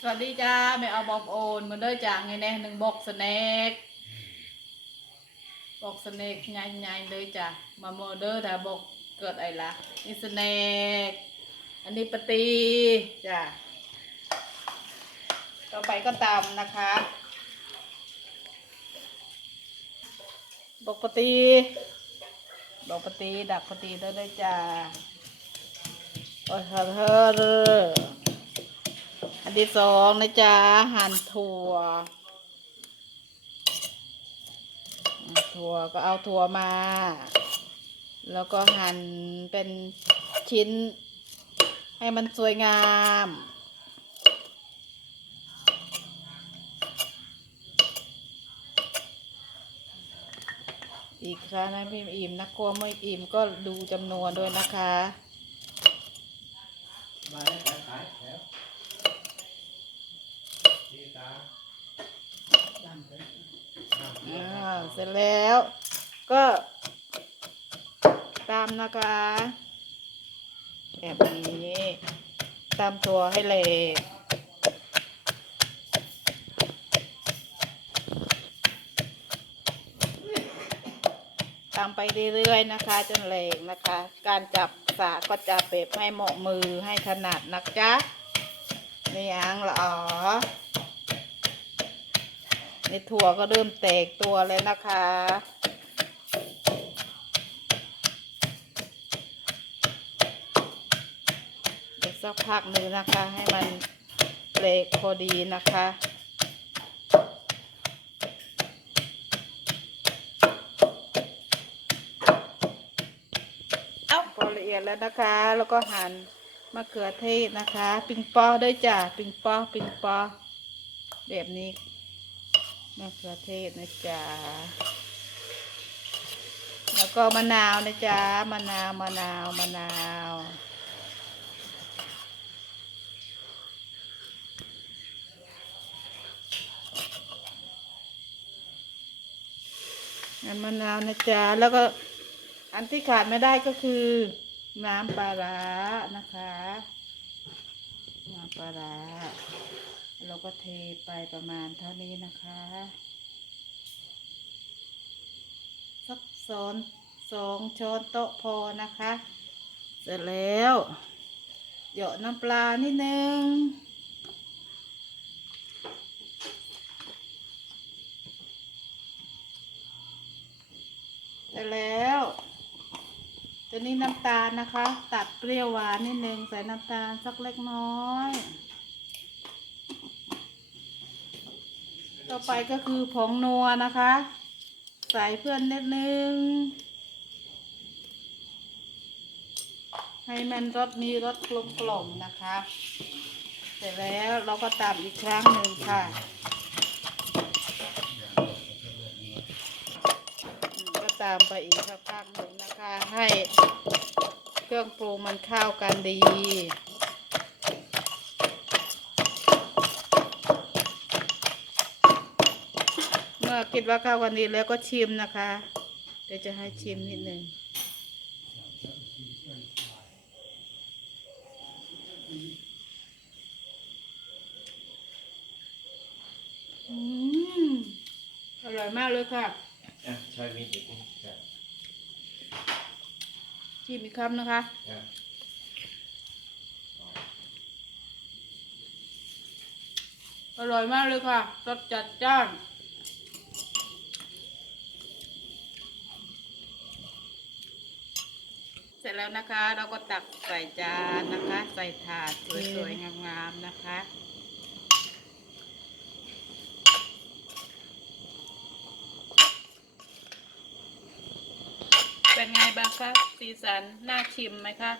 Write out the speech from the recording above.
สวัสดีจ้าแม่เอาบอมโอนมาเด้อจาไงแน่หนึ่งบอกสแน็คบอกสแน็คใหญ่ๆเลยจ้ะมาโมเดอร์ถ้าบอกเกิดอะไรล่ะนี่สแน็คอันนี้ปะตีจ้ะต่อไปก็ตามนะคะบอกปะตีบอกปะตีดักปะตีได้เลยจ้ะโอ้ยเฮ้อเฮ้อ ที่สองนะจ๊ะหั่นถั่ว ถั่วก็เอาถั่วมา แล้วก็หั่นเป็นชิ้น ให้มันสวยงามอีกครั้งนะพี่อิ่มนะกลัวไม่อิ่มก็ดูจำนวนด้วยนะคะ มาแล้วขายขายแล้วนี่ตาดันไปดันไป อเสร็จแล้ว ก็ตามนะคะแบบนี้ตามตัวให้เละตามไปเรื่อยๆนะคะ จนเละนะคะ การจับสาก็จับแบบให้เหมาะมือให้ถนัดนะจ๊ะนี่ยังหรอ ในถั่วก็เริ่มแตกตัวแล้วนะคะ เดี๋ยวสักพักหนึ่งนะคะ ให้มันเละพอดีนะคะเอาพอละเอียดแล้วนะคะ แล้วก็หั่นมะเขือเทศนะคะ ปิงปอด้วยจ้ะ ปิงปอปิงปอแบบนี้ มะเขือเทศนะจ๊ะแล้วก็มะนาวนะจ๊ะมะนาวมะนาวมะนาวน้ำมะนาวนะจ๊ะแล้วก็อันที่ขาดไม่ได้ก็คือ น้ำปลาร้านะคะ น้ำปลาร้า เราก็เทไปประมาณเท่านี้นะคะ สักสองสองช้อนโต๊ะพอนะคะ เสร็จแล้วเหยาะน้ำปลานิดนึงเสร็จแล้วตัวนี้น้ำตาลนะคะ ตัดเปรี้ยวหวานนิดนึงใส่น้ำตาลสักเล็กน้อย ต่อไปก็คือผงนัวนะคะ ใส่เพื่อนนิดนึง ให้มันรสมีรสกลมกล่อมนะคะ เสร็จแล้วเราก็ตามอีกครั้งหนึ่งค่ะก็ตามไปอีกสักพักหนึ่งนะคะ ให้เครื่องปรุงมันเข้ากันดี คิดว่าเข้ากันดีแล้วก็ชิมนะคะ เดี๋ยวจะให้ชิมนิดหนึ่งอืมอร่อยมากเลยค่ะอะใช้มีดอีกครับชิมอีกคำนะคะ อะอร่อยมากเลยค่ะรสจัดจ้าน เสร็จแล้วนะคะ เราก็ตักใส่จานนะคะ ใส่ถาดสวยๆงามๆนะคะ เป็นไงบ้างคะสีสันน่าชิมไหมคะ